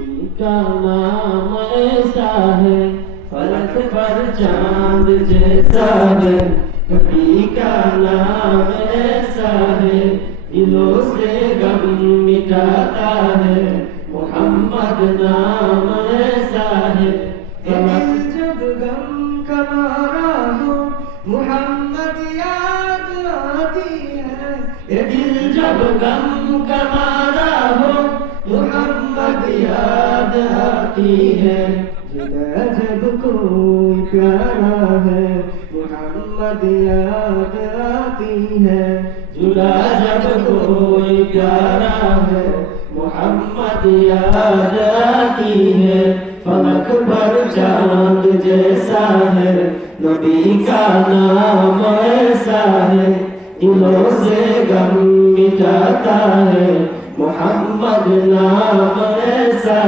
नबी का नाम ऐसा है, फलक पर चांद जैसा है। नबी का नाम ऐसा है, दिलों से गम मिटाता है। मोहम्मद नाम ऐसा है, दिल जब गम का मारा हो मोहम्मद याद आती है। ये दिल जब गम का मारा हो मोहम्मद याद आती है। जुदा जब कोई प्यारा है मोहम्मद याद आती है। जुदा जब कोई प्यारा है मोहम्मद याद आती है। फलक पर चांद जैसा है, नबी का नाम ऐसा है, दिलों से गम मिटाता है। मोहम्मद नाम ऐसा